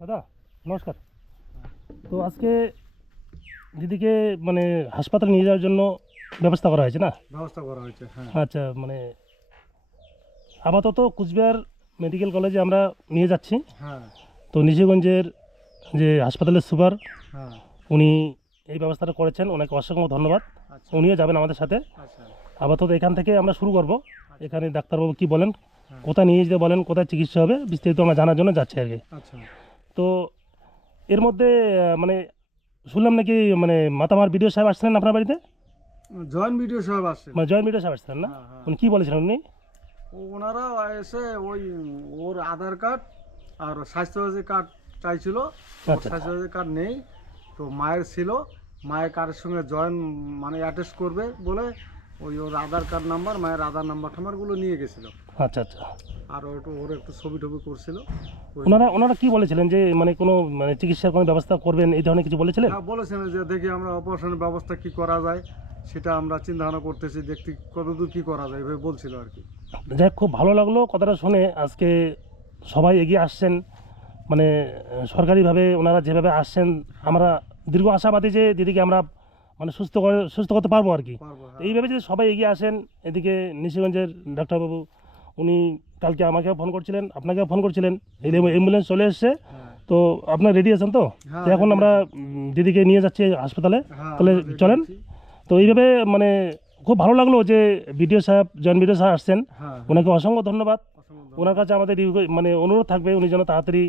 দাদা নমস্কার। তো আজকে দিদিকে মানে হাসপাতালে নিয়ে যাওয়ার জন্য ব্যবস্থা করা হয়েছে না? ব্যবস্থা করা হয়েছে, হ্যাঁ। আচ্ছা, মানে আপাতত কুচবিহার মেডিকেল কলেজে আমরা নিয়ে যাচ্ছি। হ্যাঁ, তো নিশিগঞ্জের যে হাসপাতালের সুপার হ্যাঁ। উনি এই ব্যবস্থাটা করেছেন, ওনাকে অসংখ্য ধন্যবাদ। আচ্ছা, উনিও যাবেন আমাদের সাথে। আচ্ছা, আপাতত এখান থেকে আমরা শুরু করব। এখানে ডাক্তারবাবু কি বলেন, হ্যাঁ। কোথায় নিয়ে যেতে বলেন, কোথায় চিকিৎসা হবে, বিস্তারিত আমরা জানার জন্য যাচ্ছি আর কি। আচ্ছা। তো এর মধ্যে মানে শুনলাম নাকি মানে মাতামার বিডিও সাহেব আসছিলেন আপনার বাড়িতে? জয়েন্ট ভিডিও সাহেব আসছে। মানে জয়েন্ট বিডিও সাহেব আসছিলেন না? হ্যাঁ, হ্যাঁ। উনি কী বলেছিলেন উনি? ওনারা এসে ওই ওর আধার কার্ড আর স্বাস্থ্যসাথী কার্ড চাইছিল। ওর আচ্ছা। স্বাস্থ্যসাথী কার্ড নেই, তো মায়ের ছিল। মায়ের কার্ডের সঙ্গে জয়েন মানে অ্যাটাচ করবে বলে ওর আধার কার্ড নাম্বার, মায়ের আধার নাম্বারগুলো নিয়ে গেছিল। আচ্ছা আচ্ছা। আর ওর একটু ছবি টবি করছিল। ওনারা কি বলেছিলেন যে মানে কোনো মানে চিকিৎসার কোনো ব্যবস্থা করবেন এই ধরনের কিছু বলেছিলেন? হ্যাঁ, বলেছেন যে দেখি আমরা অপারেশনের ব্যবস্থা কি করা যায়, সেটা আমরা চিন্তা ভাবনা করতেছি, দেখতে কতদূর কি করা যায় এভাবে বলছিল আর কি। যাই হোক, খুব ভালো লাগলো কথাটা শুনে। আজকে সবাই এগিয়ে আসছেন, মানে সরকারিভাবে ওনারা যেভাবে আসছেন, আমরা দীর্ঘ আশাবাদী যে দিদিকে আমরা মানে সুস্থ করতে পারবো আর কি। পারবো, হ্যাঁ। এইভাবে যদি সবাই এগিয়ে আসেন। এদিকে নিশিগঞ্জের ডাক্তারবাবু উনি কালকে আমাকেও ফোন করছিলেন, আপনাকেও ফোন করছিলেন, এই অ্যাম্বুলেন্স চলে এসছে। হ্যাঁ, তো আপনার রেডি আছেন তো? হ্যাঁ, তো এখন ready আমরা দিদিকে নিয়ে যাচ্ছি হাসপাতালে। হ্যাঁ, তাহলে আমরা ready চলেন। আছি। তো এইভাবে মানে খুব ভালো লাগলো যে বিডিও সাহেব, জয়েন্ট বিডিও সাহেব আসছেন। হ্যাঁ, ওনাকে অসংখ্য ধন্যবাদ। অসংখ্য ওনার কাছে আমাদের মানে অনুরোধ থাকবে উনি যেন তাড়াতাড়ি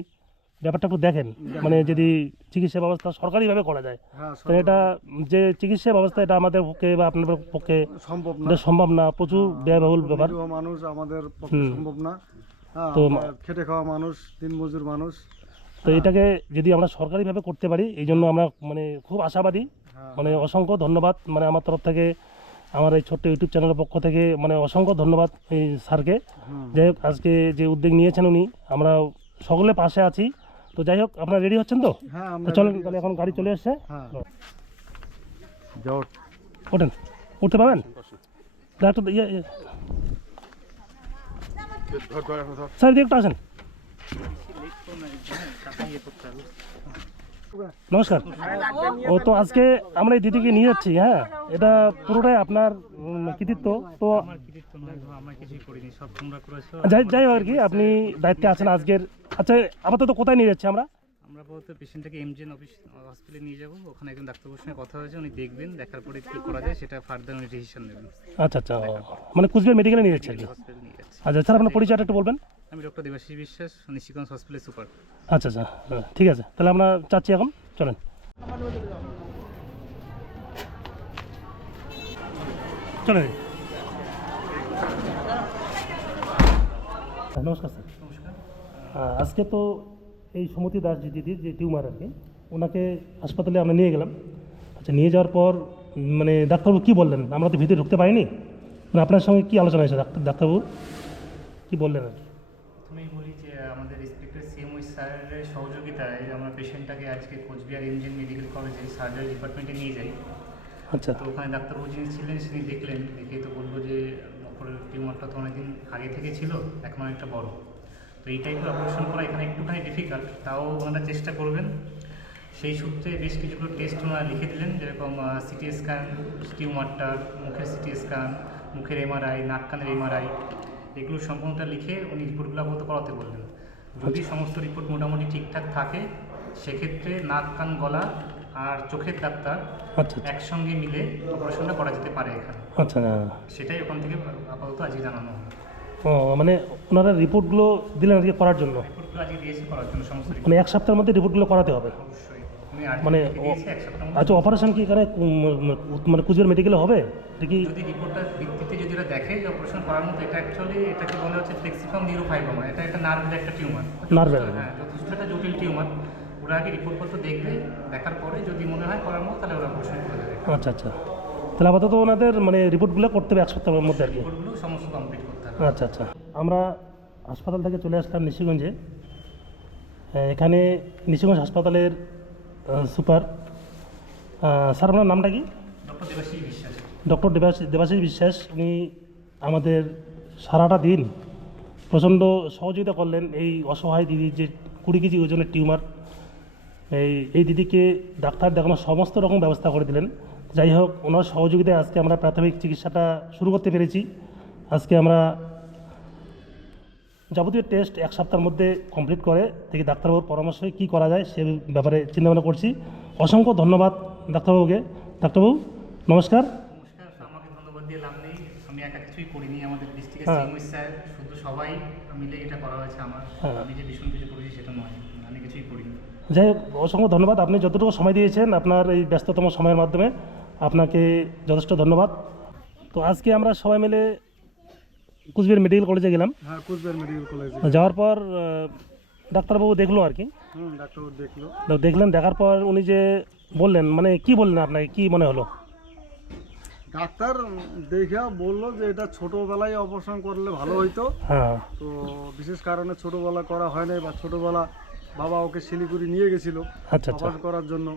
ব্যাপারটা একটু দেখেন, মানে যদি চিকিৎসা ব্যবস্থা সরকারিভাবে করা যায়। হ্যাঁ, তো এটা যে চিকিৎসা ব্যবস্থা এটা আমাদের পক্ষে বা আপনাদের পক্ষে সম্ভব না। এটা সম্ভব না, প্রচুর ব্যয়বহুল ব্যাপার। নিরীহ মানুষ আমাদের পক্ষে সম্ভব না। হ্যাঁ, তো আমরা খেটে খাওয়া মানুষ, দিনমজুর মানুষ। তো এটাকে যদি আমরা সরকারিভাবে করতে পারি, এই জন্য আমরা মানে খুব আশাবাদী। হ্যাঁ, মানে অসংখ্য ধন্যবাদ, মানে আমার তরফ থেকে, আমার এই ছোট্ট ইউটিউব চ্যানেলের পক্ষ থেকে মানে অসংখ্য ধন্যবাদ এই স্যারকে। হুম। যাই হোক, আজকে যে উদ্যোগ নিয়েছেন উনি, আমরা সকলে পাশে আছি। তো যাই হোক, আপনারা রেডি হচ্ছেন তো? হ্যাঁ, তো আমরা চলেন, ready তাহলে আছি। এখন গাড়ি চলে এসছে। হ্যাঁ। ওঠেন, উঠতে পারবেন? ডাক্তার স্যার এদিকে একটু আসেন। নমস্কার। ও তো আজকে আমরা এই দিদিকে নিয়ে যাচ্ছি। হ্যাঁ, এটা পুরোটাই আপনার কৃতিত্ব। তো যাই হোক আর কি, আপনি দায়িত্বে আছেন আজকের। আচ্ছা, আপাতত কোথায় নিয়ে যাচ্ছি আমরা? আমরা বলতে পেশেন্টটাকে এমজেন হসপিটালে নিয়ে যাবো। ওখানে একজন ডাক্তারবাবুর সঙ্গে কথা হয়েছে, উনি দেখবেন, দেখার পরে কী করা যায় সেটা ফার্দার উনি ডিসিশন নেবেন। আচ্ছা আচ্ছা, মানে কুচবিহার মেডিকেলে নিয়ে যাচ্ছি আর কি। হসপিটালে নিয়ে যাচ্ছে। আচ্ছা স্যার, আপনার পরিচয়টা একটু বলবেন? আমি ডক্টর দেবাশিস বিশ্বাস, নিশিগঞ্জ হসপিটালের সুপার। আচ্ছা আচ্ছা, হ্যাঁ, ঠিক আছে। তাহলে আমরা চাচ্ছি এখন, চলেন। চলেন। নমস্কার স্যার। নমস্কার। আজকে তো এই সুমতি দাস দিদির যে টিউমার আর কি, ওনাকে হাসপাতালে আমরা নিয়ে গেলাম। আচ্ছা, নিয়ে যাওয়ার পর মানে ডাক্তারবাবু কী বললেন? আমরা তো ভিতরে ঢুকতে পারিনি, মানে আপনার সঙ্গে কী আলোচনা হয়েছে ডাক্তারবাবু কী বললেন আর কি? প্রথমেই বলি যে আমাদের রেসপেক্টেড সিএমওই স্যারের সহযোগিতায় আমরা পেশেন্টটাকে আজকে কোচবিহার এমজেন মেডিকেল কলেজে সার্জারি ডিপার্টমেন্টে নিয়ে যাই। আচ্ছা তো ওখানে ডাক্তারবাবু যিনি ছিলেন তিনি দেখলেন, দেখে তো বলবো যে টিউমারটা তো অনেকদিন আগে থেকে ছিল, এখন অনেকটা বড়। তো এই টাইপের অপারেশন করা এখানে একটুখানি ডিফিকাল্ট, তাও ওনারা চেষ্টা করবেন। সেই সূত্রে বেশ কিছুগুলো টেস্ট ওনারা লিখে দিলেন, যেরকম সিটি স্ক্যান, টিউমারটার মুখের সিটি স্ক্যান, মুখের এমআরআই, নাক কানের এমআরআই, এগুলো সম্পূর্ণটা লিখে উনি রিপোর্টগুলো আপাতত করাতে বললেন। যদি সমস্ত রিপোর্ট মোটামুটি ঠিকঠাক থাকে, সেক্ষেত্রে নাক কান গলা আর চোখের ডাক্তার আচ্ছা আচ্ছা একসঙ্গে মিলে অপারেশনটা করা যেতে পারে এখানে। আচ্ছা। সেটাই ওখান থেকে আপাতত আজকে জানানো হলো। ও, মানে ওনারা রিপোর্টগুলো দিলেন আর কি করার জন্য? রিপোর্টগুলো আজকে দিয়েছে করার জন্য সমস্ত রিপোর্ট। মানে এক সপ্তাহের মধ্যে রিপোর্টগুলো করাতে হবে? অবশ্যই উনি আজকে মানে দিয়েছে এক সপ্তাহের মধ্যে। আচ্ছা, অপারেশন কি এখানে মানে কুচবিহার মেডিকেলে হবে? এটা কি যদি রিপোর্টটার ভিত্তিতে যদি ওরা দেখে যে অপারেশন করার মতো, এটা অ্যাকচুয়ালি এটাকে বলা হচ্ছে ফ্লেক্সিফর্ম নিউরোফাইব্রোমা। এটা একটা নার্ভের একটা টিউমার। নার্ভের? হ্যাঁ, যথেষ্ট একটা জটিল টিউমার। ওরা আগে রিপোর্টপত্র দেখবে, দেখার পরে যদি মনে হয় করার মতো, তাহলে ওরা অপারেশন করে দেবে। আচ্ছা আচ্ছা, তাহলে আপাতত ওনাদের মানে রিপোর্টগুলো করতে হবে এক সপ্তাহের মধ্যে আর কি? রিপোর্টগুলো সমস্ত কমপ্লিট করতে হবে। আচ্ছা আচ্ছা। আমরা হাসপাতাল থেকে চলে আসলাম নিশিগঞ্জে। এখানে নিশিগঞ্জ হাসপাতালের সুপার স্যার, আপনার নামটা কি? ডক্টর দেবাশিস বিশ্বাস। ডক্টর দেবাশিস বিশ্বাস। উনি আমাদের সারাটা দিন প্রচণ্ড সহযোগিতা করলেন এই অসহায় দিদির যে 20 কেজি ওজনের টিউমার এই দিদিকে ডাক্তার দেখানোর সমস্ত রকম ব্যবস্থা করে দিলেন। যাই হোক, ওনার সহযোগিতায় আজকে আমরা প্রাথমিক চিকিৎসাটা শুরু করতে পেরেছি। আজকে আমরা যাবতীয় টেস্ট এক সপ্তাহের মধ্যে কমপ্লিট করে থেকে ডাক্তারবাবুর পরামর্শে কী করা যায় সে ব্যাপারে চিন্তাভাবনা করছি। অসংখ্য ধন্যবাদ ডাক্তারবাবুকে। ডাক্তারবাবু নমস্কার। নমস্কার, আমাকে ধন্যবাদ দিয়ে লাভ নেই, আমি একা কিছুই করিনি, আমাদের ডিস্ট্রিক্টের হ্যাঁ। সিএমও স্যার শুধু সবাই মিলে এটা করা হয়েছে আমার। হ্যাঁ। আমি যে ভীষণ কিছু করেছি সেটা নয়, আমি কিছুই করিনি। যাই হোক, অসংখ্য ধন্যবাদ। আপনি যতটুকু সময় দিয়েছেন আপনার এই ব্যস্ততম সময়ের মাধ্যমে, আপনাকে যথেষ্ট ধন্যবাদ। তো আজকে আমরা সবাই মিলে কুচবিহার মেডিকেল কলেজে গেলাম। হ্যাঁ, কুচবিহার মেডিকেল কলেজে যাওয়ার পর ডাক্তারবাবু দেখলো আর কি। ডাক্তারবাবু দেখলো। তো দেখলেন, দেখার পর উনি যে বললেন, মানে কি বললেন, আপনাকে কি মনে হলো? ডাক্তার দেখে বললো যে এটা ছোটোবেলায় অপারেশন করলে ভালো হইতো। হ্যাঁ। তো বিশেষ কারণে ছোটোবেলা করা হয় নাই, বা ছোটোবেলা বাবা ওকে শিলিগুড়ি নিয়ে গেছিলো আচ্ছা আচ্ছা। অপারেশন করার জন্য।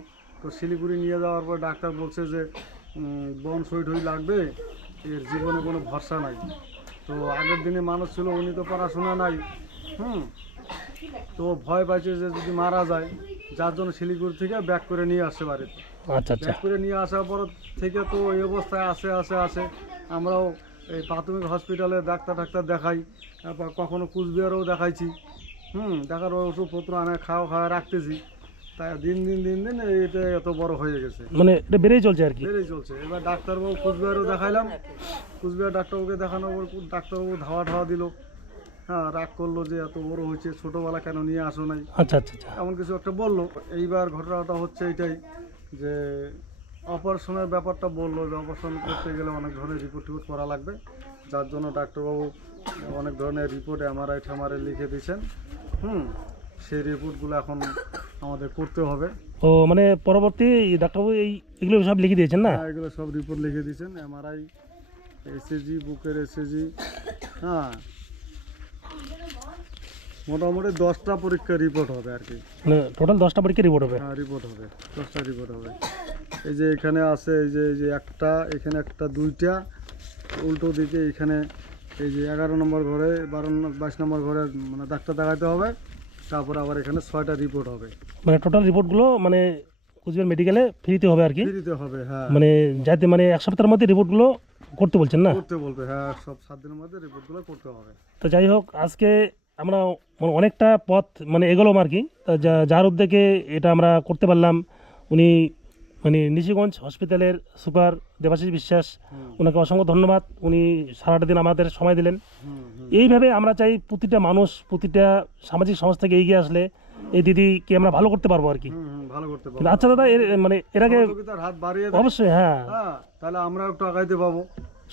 তো শিলিগুড়ি নিয়ে যাওয়ার পর ডাক্তার বলছে যে বন সইট হই লাগবে, এর জীবনে কোনো ভরসা নাই। তো আগের দিনে মানুষ ছিল, উনি তো পড়াশোনা নাই, তো ভয় পাইছে যে যদি মারা যায়, যার জন্য শিলিগুড়ি থেকে ব্যাক করে নিয়ে আসছে বাড়িতে। আচ্ছা আচ্ছা। ব্যাক করে নিয়ে আসার পর থেকে তো এই অবস্থায় আসে আমরাও এই প্রাথমিক হসপিটালে ডাক্তার দেখাই, তারপর কখনো কুচবিহারেও দেখাইছি, দেখার ওষুধপত্র আনে খাওয়া রাখতেছি। তাই দিন এটা এত বড় হয়ে গেছে, মানে এটা বেড়েই চলছে আর কি। বেড়েই চলছে। এবার ডাক্তারবাবু কুচবিহারেও দেখাইলাম, কুচবিহার ডাক্তারবাবুকে দেখানোর পর ডাক্তারবাবু ধাওয়া দিল, হ্যাঁ রাগ করলো যে এত বড় হয়েছে, ছোটোবেলা কেন নিয়ে আসো নাই, আচ্ছা আচ্ছা আচ্ছা। এমন কিছু একটা বললো। এইবার ঘটনাটা হচ্ছে এটাই যে অপারেশনের ব্যাপারটা বললো যে অপারেশন করতে গেলে অনেক ধরনের রিপোর্ট করা লাগবে, যার জন্য ডাক্তারবাবু অনেক ধরনের রিপোর্ট এমআরআই লিখে দিয়েছেন। সেই রিপোর্টগুলো এখন আমাদের করতে হবে। ও মানে পরবর্তী ডাক্তারবাবু এগুলো সব লিখে দিয়েছেন না? হ্যাঁ, এগুলো সব রিপোর্ট লিখে দিয়েছেন, এমআরআই, এসএজি, বুকের এসএজি, হ্যাঁ মোটামুটি 10টা পরীক্ষা রিপোর্ট হবে আর কি। মানে টোটাল 10টা পরীক্ষা রিপোর্ট হবে? হ্যাঁ, রিপোর্ট হবে, 10টা রিপোর্ট হবে। এই যে এখানে আছে, এই যে একটা, এখানে একটা, দুইটা, উল্টো দিকে এখানে এই যে 11 নম্বর ঘরে, 22 নম্বর ঘরে মানে ডাক্তার দেখাতে হবে। তারপরে আবার এখানে 6টা রিপোর্ট হবে। মানে টোটাল রিপোর্টগুলো মানে কুচবিহার মেডিকেলে ফ্রিতে হবে আর কি। দিতে হবে, হ্যাঁ। মানে যাতে মানে এক সপ্তাহের মধ্যে রিপোর্টগুলো করতে বলছেন না? করতে বলবে, হ্যাঁ, সব 7 দিনের মধ্যে রিপোর্টগুলো করতে হবে। তো যাই হোক, আজকে আমরা মানে অনেকটা পথ মানে এগোলাম আর কি। তা যার উদ্যোগে এটা আমরা করতে পারলাম, উনি মানে নিশিগঞ্জ হসপিটালের সুপার দেবাশিস বিশ্বাস, ওনাকে অসংখ্য ধন্যবাদ। উনি সারাটা দিন আমাদের সময় দিলেন। এইভাবে আমরা চাই প্রতিটা মানুষ, প্রতিটা সামাজিক সংস্থাকে এগিয়ে আসলে এই দিদিকে আমরা ভালো করতে পারবো আর কি। ভালো করতে পারবো। কিন্তু আচ্ছা দাদা, মানে এর আগে সহযোগিতার হাত বাড়িয়ে দেন। অবশ্যই, হ্যাঁ, তাহলে আমরা একটু আগাইতে পাবো।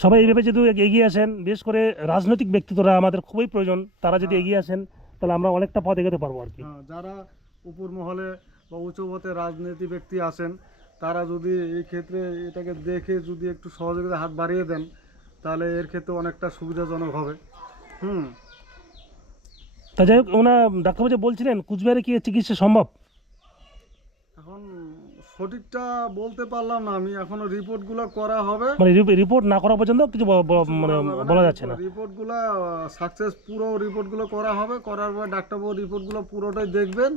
সবাই এইভাবে যদি এগিয়ে আসেন, বিশেষ করে রাজনৈতিক ব্যক্তিত্বরা আমাদের খুবই প্রয়োজন, তারা যদি এগিয়ে আসেন তাহলে আমরা অনেকটা পথ এগোতে পারবো আর কি। যারা উপর মহলে বা উঁচু পথে রাজনীতি ব্যক্তি আছেন, তারা যদি এই ক্ষেত্রে এটাকে দেখে যদি একটু সহযোগিতা হাত বাড়িয়ে দেন, তাহলে এর ক্ষেত্রে অনেকটা সুবিধাজনক হবে। তা যাই হোক, ওনা ডাক্তারবাবু যে বলছিলেন কুচবিহারে কি চিকিৎসা সম্ভব? এখন সঠিকটা বলতে পারলাম না আমি, এখনো রিপোর্টগুলো করা হবে। মানে রিপোর্ট না করা পর্যন্ত কিছু মানে বলা যাচ্ছে না। রিপোর্টগুলো সাকসেস, পুরো রিপোর্টগুলো করা হবে, করার পর ডাক্তারবাবু রিপোর্টগুলো পুরোটাই দেখবেন।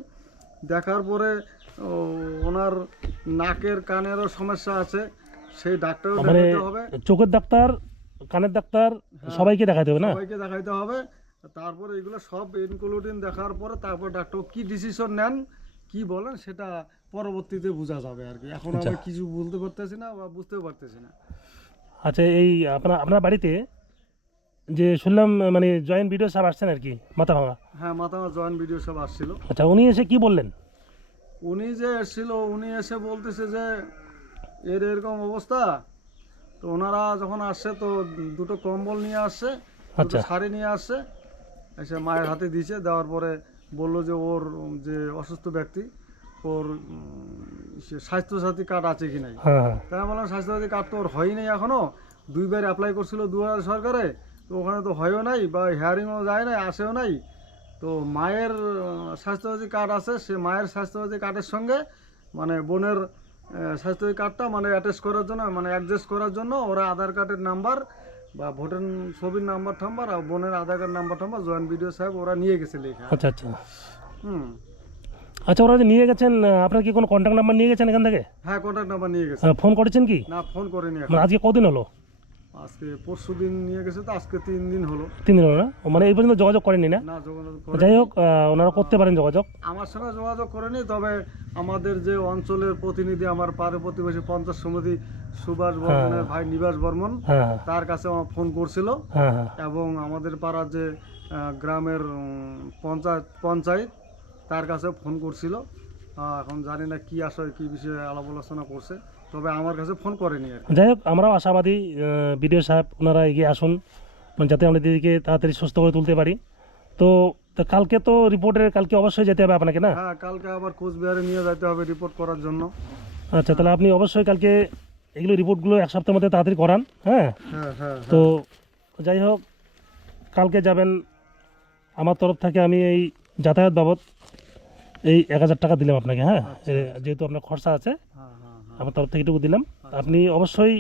দেখার পরে ওনার নাকের কানেরও সমস্যা আছে, সেই ডাক্তারও মানে দেখাতে হবে। চোখের ডাক্তার, কানের ডাক্তার, সবাইকে দেখাতে হবে না? সবাইকে দেখাইতে হবে। তারপরে এগুলো সব ইনক্লুডিং দেখার পরে তারপর ডাক্তার কি ডিসিশন নেন, কি বলেন, সেটা পরবর্তীতে বোঝা যাবে আর কি। এখন আমরা কিছু বলতে পারতেছি না বা বুঝতেও পারতেছি না। আচ্ছা, এই আপনার বাড়িতে যে শুনলাম মানে জয়েন্ট ভিডিও সাহেব আসছেন আর কি, মাথা ভাঙা। হ্যাঁ, মাথা জয়েন্ট ভিডিও সব আসছিল। আচ্ছা, উনি এসে কি বললেন? উনি যে এসেছিল, উনি এসে বলতেছে যে এর এরকম অবস্থা। তো ওনারা যখন আসছে তো দুটো কম্বল নিয়ে আসছে, দুটো শাড়ি নিয়ে আসছে, এসে মায়ের হাতে দিয়েছে। দেওয়ার পরে বললো যে ওর যে অসুস্থ ব্যক্তি, ওর স্বাস্থ্যসাথী কার্ড আছে কি নাই। তাই আমি বললাম স্বাস্থ্যসাথী কার্ড তো ওর হয়ই নাই এখনও, 2বার অ্যাপ্লাই করছিল 2000 সরকারে, তো ওখানে তো হয়ও নাই বা হিয়ারিংও যায় নাই, আসেও নাই। তো মায়ের স্বাস্থ্যসাথী কার্ড আছে, সে মায়ের স্বাস্থ্যসাথী কার্ডের সঙ্গে মানে বোনের স্বাস্থ্যসাথী কার্ডটা মানে অ্যাটাচ করার জন্য, মানে অ্যাডজাস্ট করার জন্য ওরা আধার কার্ডের নাম্বার বা ভোটার ছবির নাম্বার টাম্বার আর বোনের আধার কার্ড নাম্বার টাম্বার জয়েন্ট ভিডিও সাহেব ওরা নিয়ে গেছে লেখা। আচ্ছা আচ্ছা। আচ্ছা, ওরা যে নিয়ে গেছেন, আপনার কি কোনো কন্ট্যাক্ট নাম্বার নিয়ে গেছেন এখান থেকে? হ্যাঁ, কন্ট্যাক্ট নাম্বার নিয়ে গেছে। ফোন করেছেন কি? না, ফোন করেনি এখন। মানে আজকে কদিন হলো? আজকে পরশু দিন নিয়ে গেছে, তো আজকে 3 দিন হলো। 3 দিন হলো না? মানে এই পর্যন্ত যোগাযোগ করেননি না? না, যোগাযোগ করে যাই হোক, ওনারা করতে পারেন যোগাযোগ। আমার সঙ্গে যোগাযোগ করেনি, তবে আমাদের যে অঞ্চলের প্রতিনিধি, আমার পাড়ে প্রতিবেশী পঞ্চায়েত সমিতি সুভাষ বর্মনের ভাই নিবাস বর্মন, হ্যাঁ হ্যাঁ তার কাছে আমার ফোন করছিল। হ্যাঁ হ্যাঁ। এবং আমাদের পাড়ার যে গ্রামের পঞ্চায়েত, তার কাছে ফোন করছিল। এখন জানি না কি আসলে কি বিষয়ে আলাপ আলোচনা করছে, তবে আমার কাছে ফোন করেনি আর কি। যাই হোক, আমরাও আশাবাদী বিডিও সাহেব ওনারা এগিয়ে আসুন, মানে যাতে আমরা দিদিকে তাড়াতাড়ি সুস্থ করে তুলতে পারি। তো তো কালকে তো রিপোর্টের, কালকে অবশ্যই যেতে হবে আপনাকে না? হ্যাঁ, কালকে আবার কোচবিহারে নিয়ে যেতে হবে রিপোর্ট করার জন্য। আচ্ছা, তাহলে আপনি অবশ্যই কালকে এগুলো রিপোর্টগুলো 1 সপ্তাহের মধ্যে তাড়াতাড়ি করান। হ্যাঁ, হ্যাঁ হ্যাঁ তো যাই হোক, কালকে যাবেন। আমার তরফ থেকে আমি এই যাতায়াত বাবদ এই 1000 টাকা দিলাম আপনাকে। হ্যাঁ, যেহেতু আপনার খরচা আছে, হ্যাঁ হ্যাঁ হ্যাঁ, আমার তরফ থেকে এটুকু দিলাম। আপনি অবশ্যই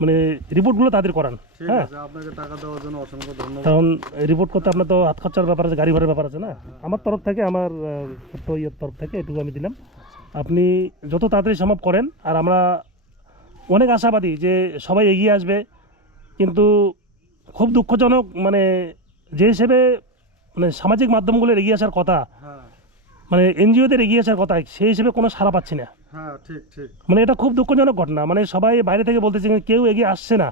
মানে রিপোর্টগুলো তাড়াতাড়ি করান। ঠিক হ্যাঁ, আছে, আপনাকে টাকা দেওয়ার জন্য অসংখ্য ধন্যবাদ। কারণ রিপোর্ট করতে আপনার তো হাত খরচার ব্যাপার আছে, গাড়ি ভাড়ার ব্যাপার আছে না। আমার তরফ থেকে, আমার ছোট্ট ইয়ের তরফ থেকে এটুকু আমি দিলাম। আপনি যত তাড়াতাড়ি সম্ভব করেন, আর আমরা অনেক আশাবাদী যে সবাই এগিয়ে আসবে। কিন্তু খুব দুঃখজনক, মানে যে হিসেবে মানে সামাজিক মাধ্যমগুলোর এগিয়ে আসার কথা, হ্যাঁ মানে এনজিওদের এগিয়ে আসার কথা, সেই হিসেবে কোনো সাড়া পাচ্ছি না। হ্যাঁ, ঠিক ঠিক। মানে এটা খুব দুঃখজনক ঘটনা। মানে সবাই বাইরে থেকে বলতেছে কিন্তু কেউ এগিয়ে আসছে না।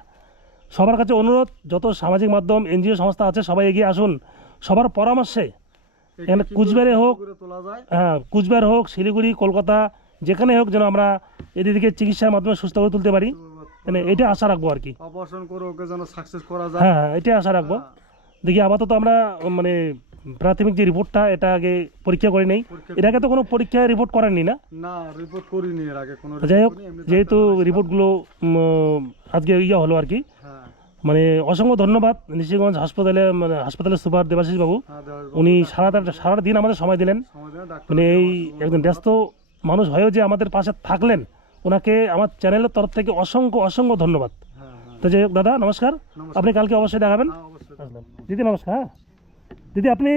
সবার কাছে অনুরোধ, যত সামাজিক মাধ্যম এনজিও সংস্থা আছে সবাই এগিয়ে আসুন, সবার পরামর্শে। এখানে কি কুচবিহারে হোক, করে তোলা যায়? হ্যাঁ কুচবিহার হোক, শিলিগুড়ি, কলকাতা, যেখানে হোক, যেন আমরা এদিকে চিকিৎসার মাধ্যমে সুস্থ করে তুলতে পারি। মানে এটা আশা রাখবো আর কি। অপারেশন করে ওকে যেন সাকসেস করা যায়। হ্যাঁ হ্যাঁ, এটাই আশা রাখবো। দেখি, আপাতত আমরা মানে প্রাথমিক যে রিপোর্টটা, এটা আগে পরীক্ষা করে নেই। এর আগে তো কোনো পরীক্ষায় রিপোর্ট করেননি না? না, রিপোর্ট করিনি এর আগে কোনো। যাই হোক, report করিনি, এমনি যেহেতু ডাক্তার রিপোর্টগুলো আজকে ইয়ে হলো আর কি। হ্যাঁ মানে অসংখ্য ধন্যবাদ নিশিগঞ্জ হাসপাতালে, মানে হাসপাতালের সুপার দেবাশিস বাবু। হ্যাঁ, উনি সারা দিন আমাদের সময় দিলেন। সময় দেন, ডাক্তার মানে এই একজন ব্যস্ত মানুষ হয়েও যে আমাদের পাশে থাকলেন, ওনাকে আমার চ্যানেলের তরফ থেকে অসংখ্য অসংখ্য ধন্যবাদ। হ্যাঁ হ্যাঁ তো যাই হোক দাদা, নমস্কার। নমস্কার। আপনি কালকে অবশ্যই দেখাবেন। হ্যাঁ, অবশ্যই। আসলাম। দিদি নমস্কার। হ্যাঁ দিদি, আপনি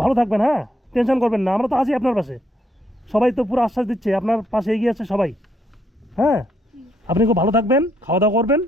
ভালো থাকবেন। হ্যাঁ, টেনশন করবেন না, আমরা তো আছি আপনার পাশে। সবাই তো পুরো আশ্বাস দিচ্ছে, আপনার পাশে এগিয়ে আছে সবাই। হ্যাঁ, আপনি খুব ভালো থাকবেন, খাওয়া দাওয়া করবেন।